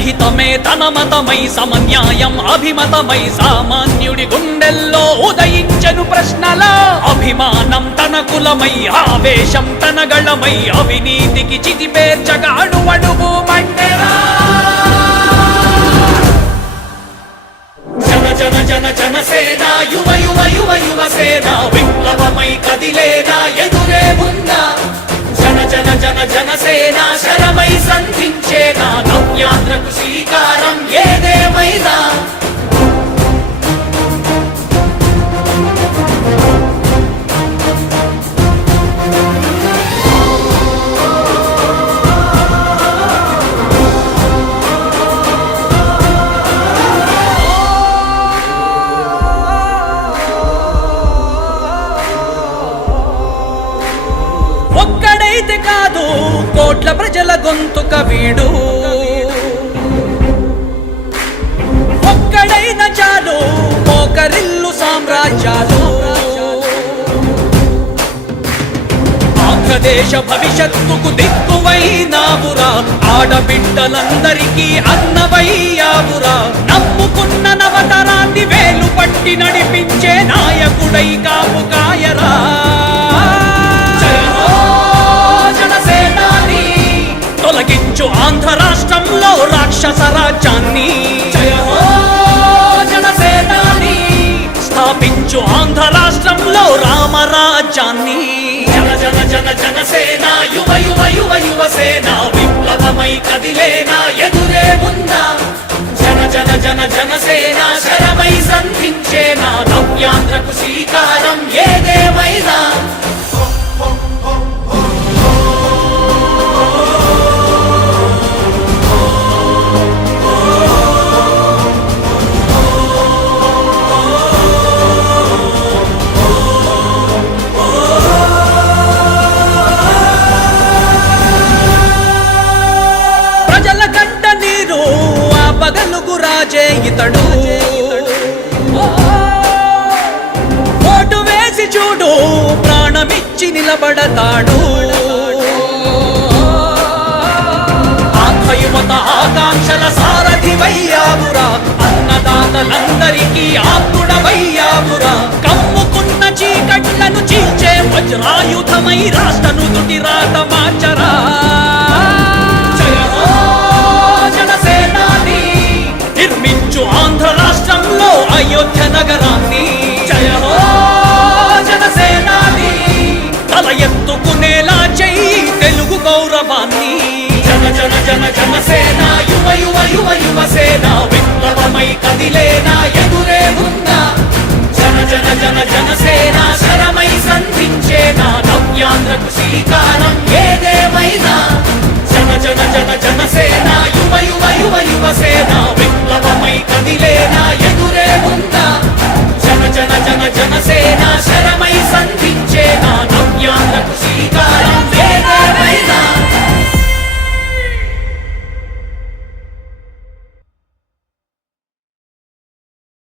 జనహితమే తన మతమై సమన్యాయం అభిమతమై సామాన్యుడి గుండెల్లో ఉదయించెను ప్రశ్నల అభిమానం తన కులమై ఆవేశం తన గళమై అవినీతికి చితిపేర్చగా అడువడుగు మండెరా జన జన జన జనసేన యువ యువ యువ యువసేన విప్లవమై కదిలేనా ఎదురే ఉందా జన జన జన జనసేన శరమై సంధించేనా నవ్యాంధ్రకు శ్రీకారం ఏదేమైనా ఒక్కడైతే కాదు కోట్ల ప్రజల గొంతుక వీడు ఒక్కడైన చాలు మోకరిల్లు సామ్రాజ్యాలు ఆంధ్రదేశ భవిష్యత్తుకు దిక్కువైనావురా ఆడబిడ్డలందరికీ అన్నవయ్యావురా నమ్ముకున్న నవతరాన్ని వేలు పట్టి నడిపించే నాయకుడై కాపు కాయరా తొలగించు ఆంధ్ర రాష్ట్రంలో రాక్షస రాజ్యాన్ని జయ హో జనసేనాని స్థాపించు ఆంధ్ర రాష్ట్రంలో రామరాజ్యాన్ని జన జన జన జనసేన యువ యువ యువ యువసేన విప్లవమై కదిలేనా ఎదురే ఉందా జన జన జన జనసేన శరమై సంధించేనా నవ్యాంధ్రకు శ్రీకారం ఏదేమైనా రాజే ఇతడు ఓటు వేసి చూడు ప్రాణమిచ్చి నిలబడతాడు ఆత్మయువత ఆకాంక్షల సారథివయ్యావురా అన్నదాతలందరికీ ఆత్ముడవయ్యావురా కమ్ముకున్న చీకట్లను చీల్చే వజ్రాయుధమై రాష్ట్రను తుటి రాత మార్చరా నిర్మించు ఆంధ్ర రాష్ట్రంలో అయోధ్య నగరాన్ని జయ హో జనసేనాని తల ఎత్తుకునేలా చెయ్యి తెలుగు గౌరవాన్ని జన జన జన జనసేన యువ యువ యువ యువసేన విప్లవమై కదిలేనా ఎదురే ఉందా జన జన జన జనసేన శరమై సంధించేనా నవ్యాంధ్రకు శ్రీకారం ఏదేమైనా జన జన జన జనసేన యువ యువ యువ యువసేన విప్లవమై కదిలేనా ఎదురే ఉందా జన జన జన జనసేన శరమై సంధించేనా నవ్యాంధ్రకు శ్రీకారం